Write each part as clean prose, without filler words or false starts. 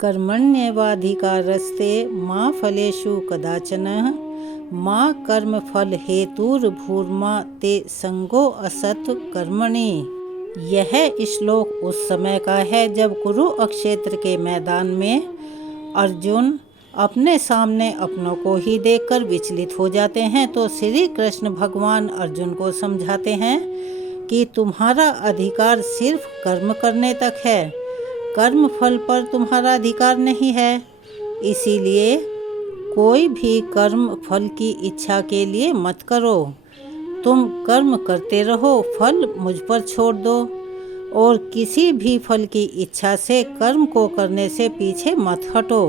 कर्मण्येवाधिकारस्ते मा फलेषु कदाचन मा कर्मफल हेतुर्भूर्मा ते संगो असत कर्मणि। यह श्लोक उस समय का है जब कुरुक्षेत्र के मैदान में अर्जुन अपने सामने अपनों को ही देखकर विचलित हो जाते हैं तो श्री कृष्ण भगवान अर्जुन को समझाते हैं कि तुम्हारा अधिकार सिर्फ कर्म करने तक है, कर्म फल पर तुम्हारा अधिकार नहीं है। इसीलिए कोई भी कर्म फल की इच्छा के लिए मत करो, तुम कर्म करते रहो, फल मुझ पर छोड़ दो और किसी भी फल की इच्छा से कर्म को करने से पीछे मत हटो।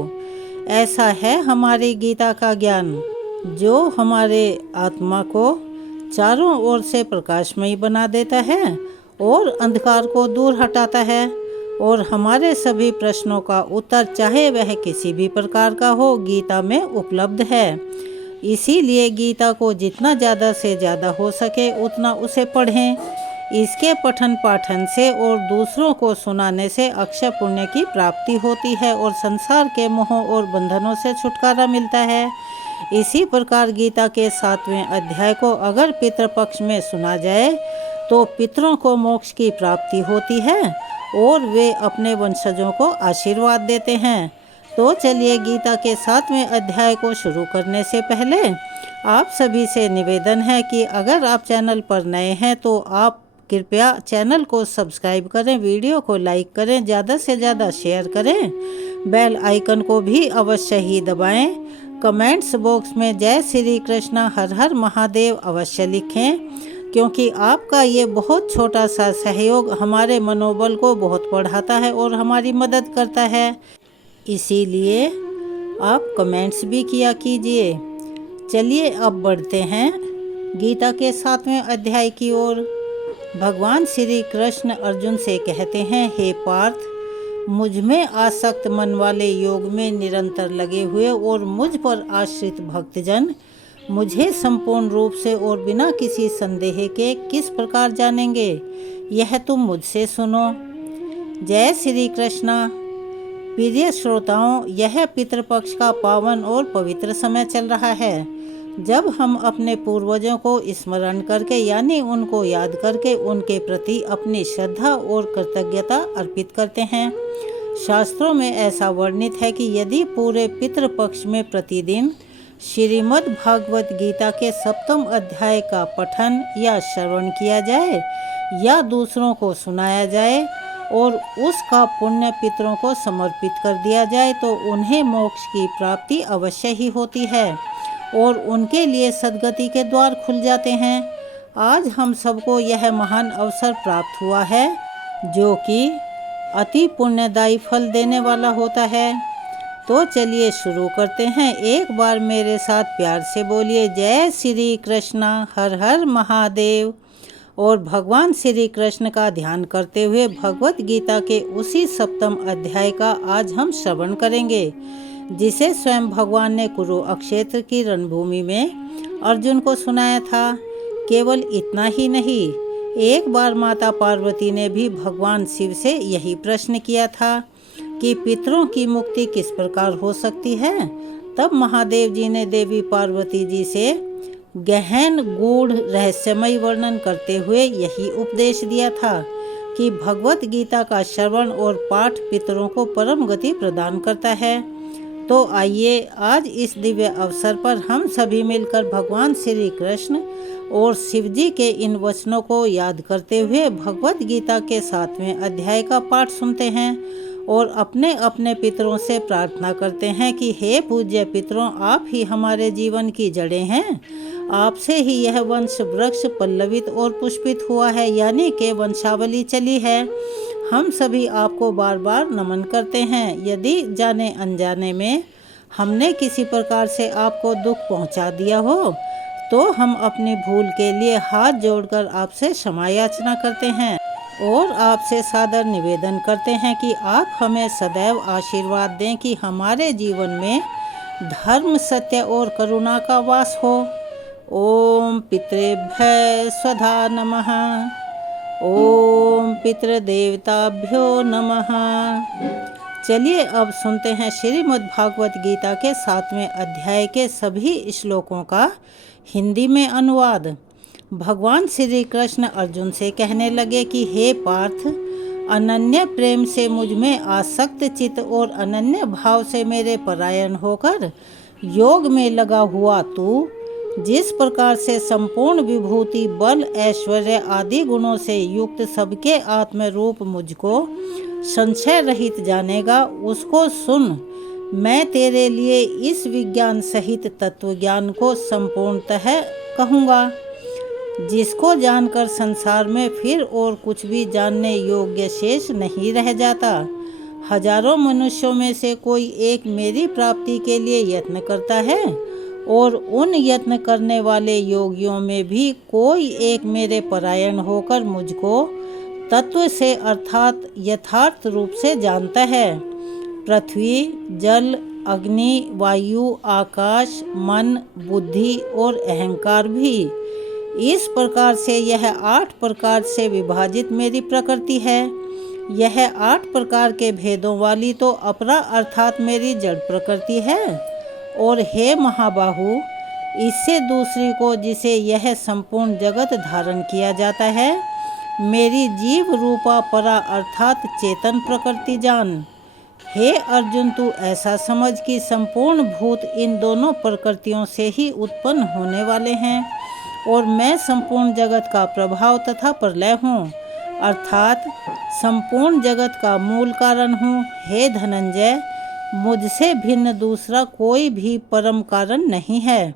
ऐसा है हमारी गीता का ज्ञान जो हमारे आत्मा को चारों ओर से प्रकाशमयी बना देता है और अंधकार को दूर हटाता है और हमारे सभी प्रश्नों का उत्तर चाहे वह किसी भी प्रकार का हो गीता में उपलब्ध है। इसीलिए गीता को जितना ज़्यादा से ज़्यादा हो सके उतना उसे पढ़ें। इसके पठन पाठन से और दूसरों को सुनाने से अक्षय पुण्य की प्राप्ति होती है और संसार के मोहों और बंधनों से छुटकारा मिलता है। इसी प्रकार गीता के 7वें अध्याय को अगर पितृपक्ष में सुना जाए तो पितरों को मोक्ष की प्राप्ति होती है और वे अपने वंशजों को आशीर्वाद देते हैं। तो चलिए गीता के 7वें अध्याय को शुरू करने से पहले आप सभी से निवेदन है कि अगर आप चैनल पर नए हैं तो आप कृपया चैनल को सब्सक्राइब करें, वीडियो को लाइक करें, ज़्यादा से ज़्यादा शेयर करें, बेल आइकन को भी अवश्य ही दबाएं। कमेंट्स बॉक्स में जय श्री कृष्ण हर हर महादेव अवश्य लिखें क्योंकि आपका ये बहुत छोटा सा सहयोग हमारे मनोबल को बहुत बढ़ाता है और हमारी मदद करता है। इसीलिए आप कमेंट्स भी किया कीजिए। चलिए अब बढ़ते हैं गीता के 7वें अध्याय की ओर। भगवान श्री कृष्ण अर्जुन से कहते हैं, हे पार्थ, मुझ में आसक्त मन वाले योग में निरंतर लगे हुए और मुझ पर आश्रित भक्तजन मुझे संपूर्ण रूप से और बिना किसी संदेह के किस प्रकार जानेंगे, यह तुम मुझसे सुनो। जय श्री कृष्णा। प्रिय श्रोताओं, यह पितृपक्ष का पावन और पवित्र समय चल रहा है जब हम अपने पूर्वजों को स्मरण करके यानी उनको याद करके उनके प्रति अपनी श्रद्धा और कृतज्ञता अर्पित करते हैं। शास्त्रों में ऐसा वर्णित है कि यदि पूरे पितृपक्ष में प्रतिदिन श्रीमद् भागवत गीता के 7वें अध्याय का पठन या श्रवण किया जाए या दूसरों को सुनाया जाए और उसका पुण्य पितरों को समर्पित कर दिया जाए तो उन्हें मोक्ष की प्राप्ति अवश्य ही होती है और उनके लिए सद्गति के द्वार खुल जाते हैं। आज हम सबको यह महान अवसर प्राप्त हुआ है जो कि अति पुण्यदायी फल देने वाला होता है। तो चलिए शुरू करते हैं। एक बार मेरे साथ प्यार से बोलिए, जय श्री कृष्णा हर हर महादेव। और भगवान श्री कृष्ण का ध्यान करते हुए भगवत गीता के उसी 7वें अध्याय का आज हम श्रवण करेंगे जिसे स्वयं भगवान ने कुरुक्षेत्र की रणभूमि में अर्जुन को सुनाया था। केवल इतना ही नहीं, एक बार माता पार्वती ने भी भगवान शिव से यही प्रश्न किया था कि पितरों की मुक्ति किस प्रकार हो सकती है। तब महादेव जी ने देवी पार्वती जी से गहन गूढ़ रहस्यमय वर्णन करते हुए यही उपदेश दिया था कि भगवत गीता का श्रवण और पाठ पितरों को परम गति प्रदान करता है। तो आइए आज इस दिव्य अवसर पर हम सभी मिलकर भगवान श्री कृष्ण और शिव जी के इन वचनों को याद करते हुए भगवत गीता के 7वें अध्याय का पाठ सुनते हैं और अपने अपने पितरों से प्रार्थना करते हैं कि हे पूज्य पितरों, आप ही हमारे जीवन की जड़ें हैं, आपसे ही यह वंश वृक्ष पल्लवित और पुष्पित हुआ है यानी कि वंशावली चली है। हम सभी आपको बार बार नमन करते हैं। यदि जाने अनजाने में हमने किसी प्रकार से आपको दुख पहुंचा दिया हो तो हम अपनी भूल के लिए हाथ जोड़कर आपसे क्षमा याचना करते हैं और आपसे सादर निवेदन करते हैं कि आप हमें सदैव आशीर्वाद दें कि हमारे जीवन में धर्म, सत्य और करुणा का वास हो। ओम पितृभ्य स्वधा नमः। ओम पितृदेवताभ्यो नमः। चलिए अब सुनते हैं श्रीमद् भागवत गीता के 7वें अध्याय के सभी श्लोकों का हिंदी में अनुवाद। भगवान श्री कृष्ण अर्जुन से कहने लगे कि हे पार्थ, अनन्य प्रेम से मुझ में आसक्त चित्त और अनन्य भाव से मेरे परायण होकर योग में लगा हुआ तू जिस प्रकार से संपूर्ण विभूति, बल, ऐश्वर्य आदि गुणों से युक्त सबके आत्म रूप मुझको संशय रहित जानेगा, उसको सुन। मैं तेरे लिए इस विज्ञान सहित तत्व ज्ञान को संपूर्णतः कहूँगा, जिसको जानकर संसार में फिर और कुछ भी जानने योग्य शेष नहीं रह जाता। हजारों मनुष्यों में से कोई एक मेरी प्राप्ति के लिए यत्न करता है और उन यत्न करने वाले योगियों में भी कोई एक मेरे परायण होकर मुझको तत्व से अर्थात यथार्थ रूप से जानता है। पृथ्वी, जल, अग्नि, वायु, आकाश, मन, बुद्धि और अहंकार भी इस प्रकार से यह 8 प्रकार से विभाजित मेरी प्रकृति है। यह 8 प्रकार के भेदों वाली तो अपरा अर्थात मेरी जड़ प्रकृति है। और हे महाबाहु, इससे दूसरी को जिसे यह संपूर्ण जगत धारण किया जाता है, मेरी जीव रूपा परा अर्थात चेतन प्रकृति जान। हे अर्जुन, तू ऐसा समझ कि संपूर्ण भूत इन दोनों प्रकृतियों से ही उत्पन्न होने वाले हैं और मैं संपूर्ण जगत का प्रभाव तथा प्रलय हूँ, अर्थात संपूर्ण जगत का मूल कारण हूँ। हे धनंजय, मुझसे भिन्न दूसरा कोई भी परम कारण नहीं है।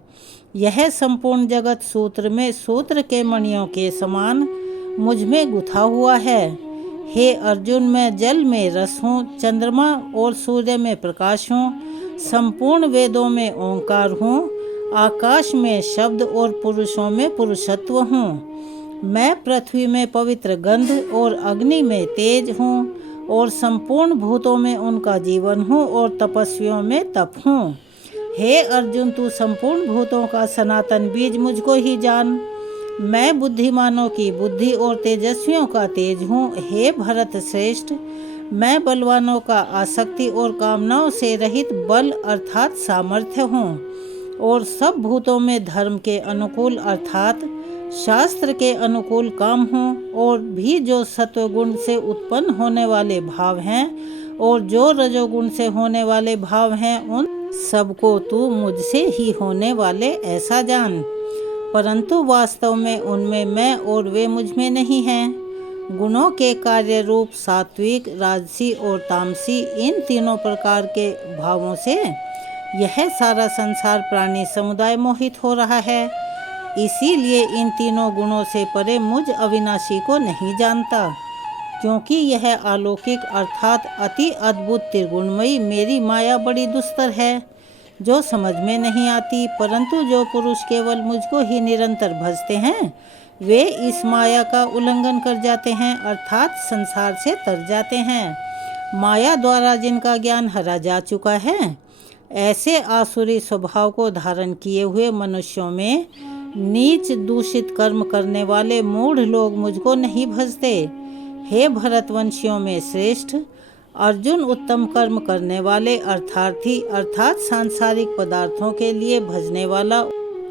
यह संपूर्ण जगत सूत्र में सूत्र के मणियों के समान मुझ में गुथा हुआ है। हे अर्जुन, मैं जल में रस हूँ, चंद्रमा और सूर्य में प्रकाश हूँ, संपूर्ण वेदों में ओंकार हूँ, आकाश में शब्द और पुरुषों में पुरुषत्व हूँ। मैं पृथ्वी में पवित्र गंध और अग्नि में तेज हूँ और संपूर्ण भूतों में उनका जीवन हूँ और तपस्वियों में तप हूँ। हे अर्जुन, तू संपूर्ण भूतों का सनातन बीज मुझको ही जान। मैं बुद्धिमानों की बुद्धि और तेजस्वियों का तेज हूँ। हे भरत श्रेष्ठ, मैं बलवानों का आसक्ति और कामनाओं से रहित बल अर्थात सामर्थ्य हूँ और सब भूतों में धर्म के अनुकूल अर्थात शास्त्र के अनुकूल काम हूँ। और भी जो सत्वगुण से उत्पन्न होने वाले भाव हैं और जो रजोगुण से होने वाले भाव हैं, उन सबको तू मुझसे ही होने वाले ऐसा जान। परंतु वास्तव में उनमें मैं और वे मुझ में नहीं हैं। गुणों के कार्य रूप सात्विक, राजसी और तामसी, इन तीनों प्रकार के भावों से यह सारा संसार प्राणी समुदाय मोहित हो रहा है। इसीलिए इन तीनों गुणों से परे मुझ अविनाशी को नहीं जानता, क्योंकि यह अलौकिक अर्थात अति अद्भुत त्रिगुणमयी मेरी माया बड़ी दुस्तर है, जो समझ में नहीं आती। परंतु जो पुरुष केवल मुझको ही निरंतर भजते हैं, वे इस माया का उल्लंघन कर जाते हैं अर्थात संसार से तर जाते हैं। माया द्वारा जिनका ज्ञान हरा जा चुका है, ऐसे आसुरी स्वभाव को धारण किए हुए मनुष्यों में नीच दूषित कर्म करने वाले मूढ़ लोग मुझको नहीं भजते। हे भरतवंशियों में श्रेष्ठ अर्जुन, उत्तम कर्म करने वाले अर्थार्थी अर्थात सांसारिक पदार्थों के लिए भजने वाला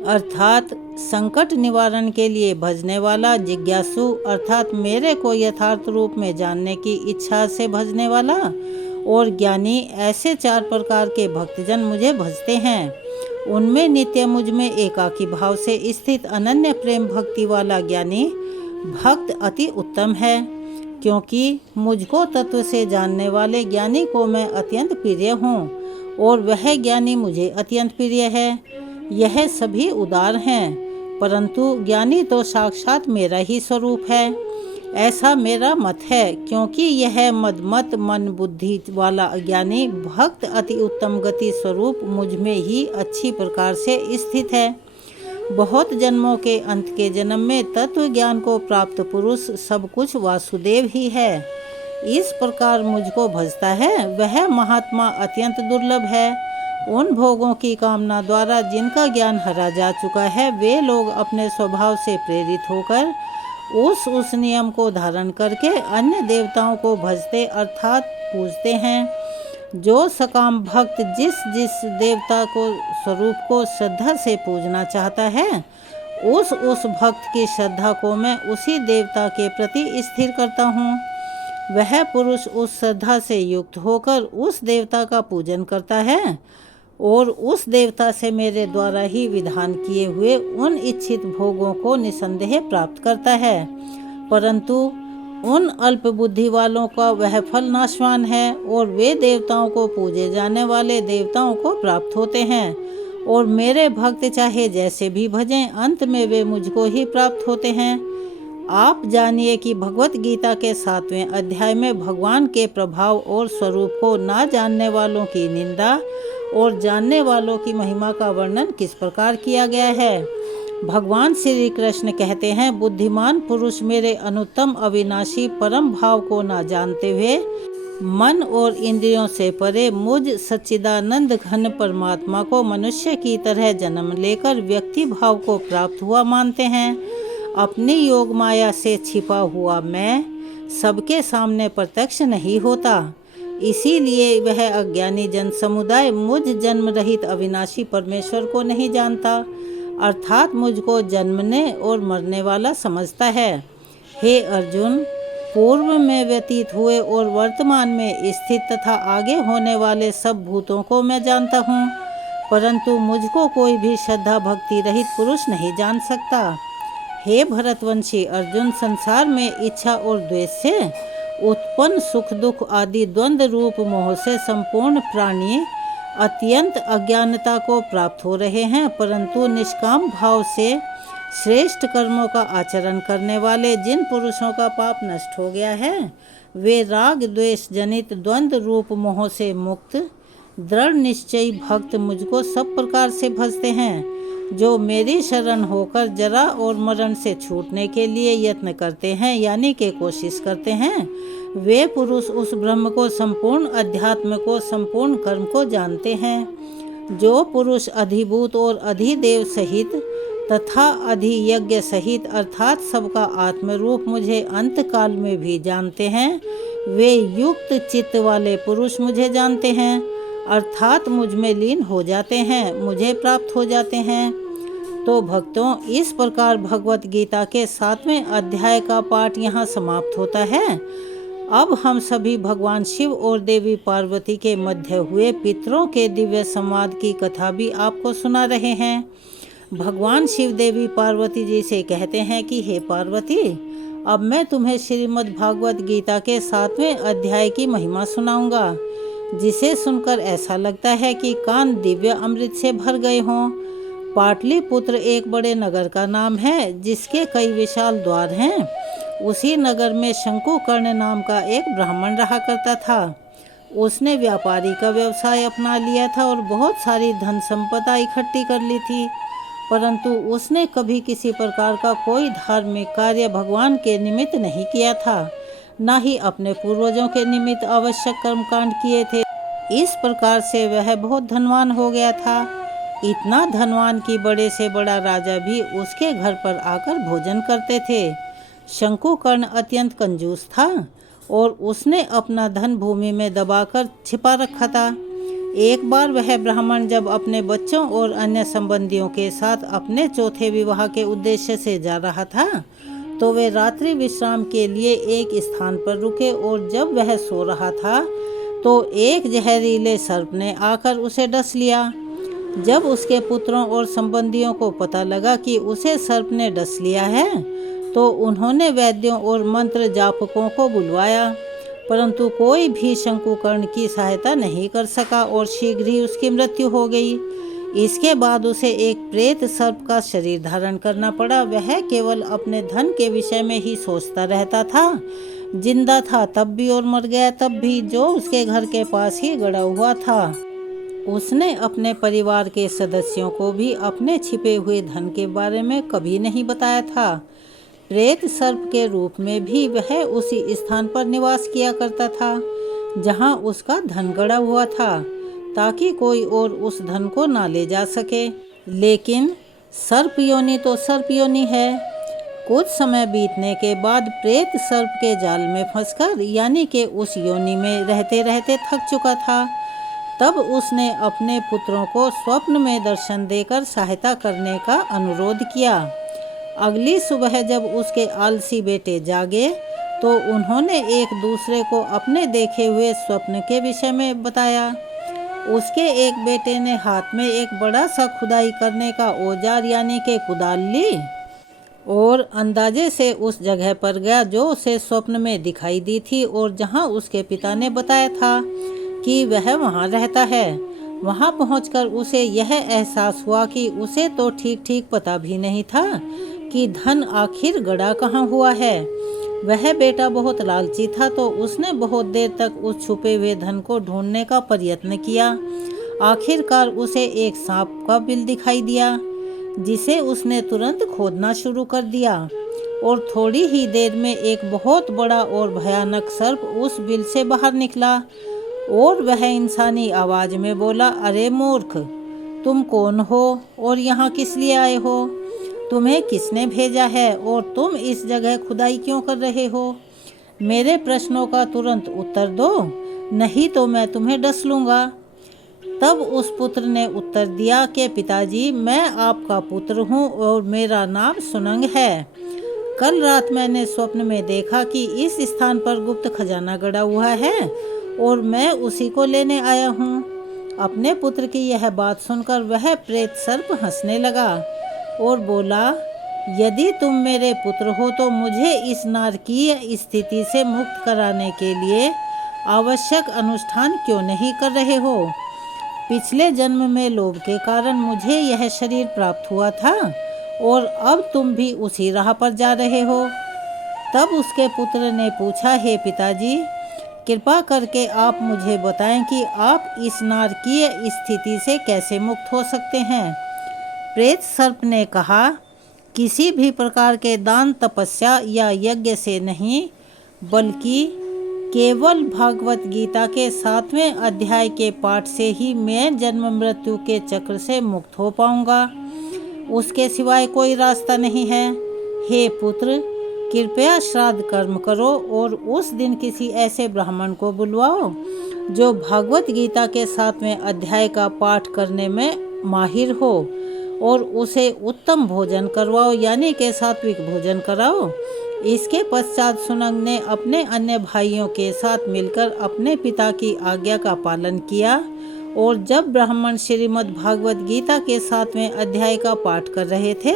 अर्थात संकट निवारण के लिए भजने वाला, जिज्ञासु अर्थात मेरे को यथार्थ रूप में जानने की इच्छा से भजने वाला और ज्ञानी, ऐसे 4 प्रकार के भक्तजन मुझे भजते हैं। उनमें नित्य मुझ में एकाकी भाव से स्थित अनन्य प्रेम भक्ति वाला ज्ञानी भक्त अति उत्तम है, क्योंकि मुझको तत्व से जानने वाले ज्ञानी को मैं अत्यंत प्रिय हूँ और वह ज्ञानी मुझे अत्यंत प्रिय है। यह सभी उदार हैं, परंतु ज्ञानी तो साक्षात मेरा ही स्वरूप है, ऐसा मेरा मत है। क्योंकि यह मदमत मन बुद्धि वाला अज्ञानी भक्त अति उत्तम गति स्वरूप मुझ में ही अच्छी प्रकार से स्थित है। बहुत जन्मों के अंत के जन्म में तत्व ज्ञान को प्राप्त पुरुष सब कुछ वासुदेव ही है। इस प्रकार मुझको भजता है, वह महात्मा अत्यंत दुर्लभ है। उन भोगों की कामना द्वारा जिनका ज्ञान हरा जा चुका है, वे लोग अपने स्वभाव से प्रेरित होकर उस नियम को धारण करके अन्य देवताओं को भजते अर्थात पूजते हैं। जो सकाम भक्त जिस जिस देवता को स्वरूप को श्रद्धा से पूजना चाहता है, उस भक्त की श्रद्धा को मैं उसी देवता के प्रति स्थिर करता हूँ। वह पुरुष उस श्रद्धा से युक्त होकर उस देवता का पूजन करता है और उस देवता से मेरे द्वारा ही विधान किए हुए उन इच्छित भोगों को निसंदेह प्राप्त करता है। परंतु उन अल्प बुद्धि वालों का वह फल नाशवान है और वे देवताओं को पूजे जाने वाले देवताओं को प्राप्त होते हैं, और मेरे भक्त चाहे जैसे भी भजें, अंत में वे मुझको ही प्राप्त होते हैं। आप जानिए कि भगवत गीता के 7वें अध्याय में भगवान के प्रभाव और स्वरूप को ना जानने वालों की निंदा और जानने वालों की महिमा का वर्णन किस प्रकार किया गया है। भगवान श्री कृष्ण कहते हैं, बुद्धिमान पुरुष मेरे अनुत्तम अविनाशी परम भाव को ना जानते हुए मन और इंद्रियों से परे मुझ सच्चिदानंद घन परमात्मा को मनुष्य की तरह जन्म लेकर व्यक्ति भाव को प्राप्त हुआ मानते हैं। अपनी योग माया से छिपा हुआ मैं सबके सामने प्रत्यक्ष नहीं होता, इसीलिए वह अज्ञानी जन समुदाय मुझ जन्म रहित अविनाशी परमेश्वर को नहीं जानता, अर्थात मुझको जन्मने और मरने वाला समझता है। हे अर्जुन, पूर्व में व्यतीत हुए और वर्तमान में स्थित तथा आगे होने वाले सब भूतों को मैं जानता हूँ, परंतु मुझको कोई भी श्रद्धा भक्ति रहित पुरुष नहीं जान सकता। हे भरतवंशी अर्जुन, संसार में इच्छा और द्वेष से उत्पन्न सुख दुख आदि द्वंद्व रूप मोह से संपूर्ण प्राणी अत्यंत अज्ञानता को प्राप्त हो रहे हैं, परंतु निष्काम भाव से श्रेष्ठ कर्मों का आचरण करने वाले जिन पुरुषों का पाप नष्ट हो गया है, वे राग द्वेष जनित द्वंद्व रूप मोह से मुक्त दृढ़ निश्चयी भक्त मुझको सब प्रकार से भजते हैं। जो मेरी शरण होकर जरा और मरण से छूटने के लिए यत्न करते हैं, यानी कि कोशिश करते हैं, वे पुरुष उस ब्रह्म को, संपूर्ण अध्यात्म को, संपूर्ण कर्म को जानते हैं। जो पुरुष अधिभूत और अधिदेव सहित तथा अधियज्ञ सहित अर्थात सबका आत्मरूप मुझे अंत काल में भी जानते हैं, वे युक्त चित्त वाले पुरुष मुझे जानते हैं, अर्थात मुझ में लीन हो जाते हैं, मुझे प्राप्त हो जाते हैं। तो भक्तों, इस प्रकार भगवत गीता के 7वें अध्याय का पाठ यहाँ समाप्त होता है। अब हम सभी भगवान शिव और देवी पार्वती के मध्य हुए पितरों के दिव्य संवाद की कथा भी आपको सुना रहे हैं। भगवान शिव देवी पार्वती जी से कहते हैं कि हे पार्वती, अब मैं तुम्हें श्रीमद् भागवत गीता के 7वें अध्याय की महिमा सुनाऊंगा, जिसे सुनकर ऐसा लगता है कि कान दिव्य अमृत से भर गए हों। पाटलिपुत्र एक बड़े नगर का नाम है, जिसके कई विशाल द्वार हैं। उसी नगर में शंकुकर्ण नाम का एक ब्राह्मण रहा करता था। उसने व्यापारी का व्यवसाय अपना लिया था और बहुत सारी धन संपदा इकट्ठी कर ली थी, परंतु उसने कभी किसी प्रकार का कोई धार्मिक कार्य भगवान के निमित्त नहीं किया था, न ही अपने पूर्वजों के निमित्त आवश्यक कर्मकांड किए थे। इस प्रकार से वह बहुत धनवान हो गया था, इतना धनवान कि बड़े से बड़ा राजा भी उसके घर पर आकर भोजन करते थे। शंकुकर्ण अत्यंत कंजूस था और उसने अपना धन भूमि में दबाकर छिपा रखा था। एक बार वह ब्राह्मण जब अपने बच्चों और अन्य संबंधियों के साथ अपने चौथे विवाह के उद्देश्य से जा रहा था, तो वे रात्रि विश्राम के लिए एक स्थान पर रुके, और जब वह सो रहा था तो एक जहरीले सर्प ने आकर उसे डस लिया। जब उसके पुत्रों और संबंधियों को पता लगा कि उसे सर्प ने डस लिया है, तो उन्होंने वैद्यों और मंत्र जापकों को बुलवाया, परंतु कोई भी शंकुकर्ण की सहायता नहीं कर सका और शीघ्र ही उसकी मृत्यु हो गई। इसके बाद उसे एक प्रेत सर्प का शरीर धारण करना पड़ा। वह केवल अपने धन के विषय में ही सोचता रहता था। जिंदा था तब भी और मर गया तब भी, जो उसके घर के पास ही गड़ा हुआ था। उसने अपने परिवार के सदस्यों को भी अपने छिपे हुए धन के बारे में कभी नहीं बताया था। प्रेत सर्प के रूप में भी वह उसी स्थान पर निवास किया करता था जहां उसका धन गड़ा हुआ था, ताकि कोई और उस धन को ना ले जा सके। लेकिन सर्प योनि तो सर्प योनि है। कुछ समय बीतने के बाद प्रेत सर्प के जाल में फंसकर, यानी कि उस योनि में रहते रहते थक चुका था। तब उसने अपने पुत्रों को स्वप्न में दर्शन देकर सहायता करने का अनुरोध किया। अगली सुबह जब उसके आलसी बेटे जागे तो उन्होंने एक दूसरे को अपने देखे हुए स्वप्न के विषय में बताया। उसके एक बेटे ने हाथ में एक बड़ा सा खुदाई करने का औजार यानी कि कुदाल ली और अंदाजे से उस जगह पर गया जो उसे स्वप्न में दिखाई दी थी और जहां उसके पिता ने बताया था कि वह वहां रहता है। वहां पहुंचकर उसे यह एहसास हुआ कि उसे तो ठीक ठीक पता भी नहीं था कि धन आखिर गड़ा कहाँ हुआ है। वह बेटा बहुत लालची था तो उसने बहुत देर तक उस छुपे हुए धन को ढूंढने का प्रयत्न किया। आखिरकार उसे एक सांप का बिल दिखाई दिया जिसे उसने तुरंत खोदना शुरू कर दिया और थोड़ी ही देर में एक बहुत बड़ा और भयानक सर्प उस बिल से बाहर निकला और वह इंसानी आवाज में बोला, अरे मूर्ख, तुम कौन हो और यहाँ किस लिए आए हो? तुम्हें किसने भेजा है और तुम इस जगह खुदाई क्यों कर रहे हो? मेरे प्रश्नों का तुरंत उत्तर दो, नहीं तो मैं तुम्हें डस लूँगा। तब उस पुत्र ने उत्तर दिया कि पिताजी, मैं आपका पुत्र हूँ और मेरा नाम सुनंग है। कल रात मैंने स्वप्न में देखा कि इस स्थान पर गुप्त खजाना गड़ा हुआ है और मैं उसी को लेने आया हूँ। अपने पुत्र की यह बात सुनकर वह प्रेत सर्प हंसने लगा और बोला, यदि तुम मेरे पुत्र हो तो मुझे इस नारकीय स्थिति से मुक्त कराने के लिए आवश्यक अनुष्ठान क्यों नहीं कर रहे हो? पिछले जन्म में लोभ के कारण मुझे यह शरीर प्राप्त हुआ था और अब तुम भी उसी राह पर जा रहे हो। तब उसके पुत्र ने पूछा, हे पिताजी, कृपा करके आप मुझे बताएं कि आप इस नारकीय स्थिति से कैसे मुक्त हो सकते हैं। प्रेत सर्प ने कहा, किसी भी प्रकार के दान, तपस्या या यज्ञ से नहीं, बल्कि केवल भागवत गीता के 7वें अध्याय के पाठ से ही मैं जन्म मृत्यु के चक्र से मुक्त हो पाऊंगा। उसके सिवाय कोई रास्ता नहीं है। हे पुत्र, कृपया श्राद्ध कर्म करो और उस दिन किसी ऐसे ब्राह्मण को बुलवाओ जो भागवत गीता के 7वें अध्याय का पाठ करने में माहिर हो और उसे उत्तम भोजन करवाओ यानी कि सात्विक भोजन कराओ। इसके पश्चात सुनंग ने अपने अन्य भाइयों के साथ मिलकर अपने पिता की आज्ञा का पालन किया और जब ब्राह्मण श्रीमद् भागवत गीता के 7वें अध्याय का पाठ कर रहे थे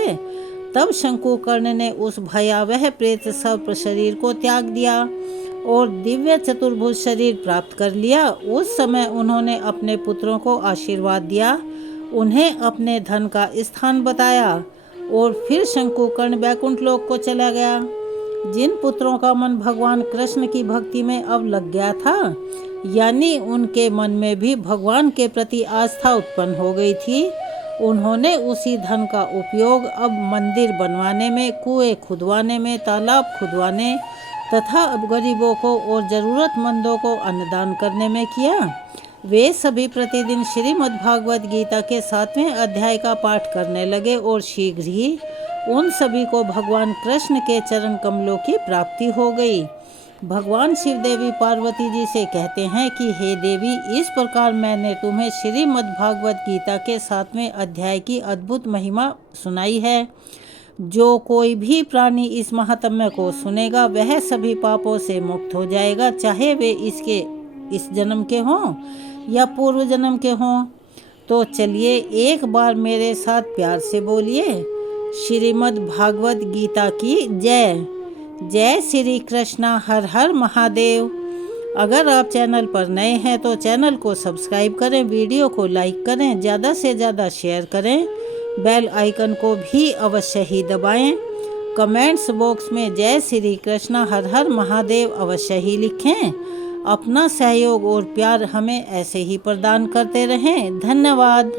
तब शंकुकर्ण ने उस भयावह प्रेत सर्प शरीर को त्याग दिया और दिव्य चतुर्भुज शरीर प्राप्त कर लिया। उस समय उन्होंने अपने पुत्रों को आशीर्वाद दिया, उन्हें अपने धन का स्थान बताया और फिर शंकुकर्ण वैकुंठ लोक को चला गया। जिन पुत्रों का मन भगवान कृष्ण की भक्ति में अब लग गया था, यानी उनके मन में भी भगवान के प्रति आस्था उत्पन्न हो गई थी, उन्होंने उसी धन का उपयोग अब मंदिर बनवाने में, कुएं खुदवाने में, तालाब खुदवाने तथा अब गरीबों को और ज़रूरतमंदों को अन्नदान करने में किया। वे सभी प्रतिदिन श्रीमद् भागवत गीता के 7वें अध्याय का पाठ करने लगे और शीघ्र ही उन सभी को भगवान कृष्ण के चरण कमलों की प्राप्ति हो गई। भगवान शिव देवी पार्वती जी से कहते हैं कि हे देवी, इस प्रकार मैंने तुम्हें श्रीमद् भागवत गीता के 7वें अध्याय की अद्भुत महिमा सुनाई है। जो कोई भी प्राणी इस महात्म्य को सुनेगा वह सभी पापों से मुक्त हो जाएगा, चाहे वे इस जन्म के हों या पूर्व जन्म के हों। तो चलिए एक बार मेरे साथ प्यार से बोलिए, श्रीमद् भागवत गीता की जय। जय श्री कृष्णा, हर हर महादेव। अगर आप चैनल पर नए हैं तो चैनल को सब्सक्राइब करें, वीडियो को लाइक करें, ज़्यादा से ज़्यादा शेयर करें, बेल आइकन को भी अवश्य ही दबाएं। कमेंट्स बॉक्स में जय श्री कृष्णा, हर हर महादेव अवश्य ही लिखें। अपना सहयोग और प्यार हमें ऐसे ही प्रदान करते रहें। धन्यवाद।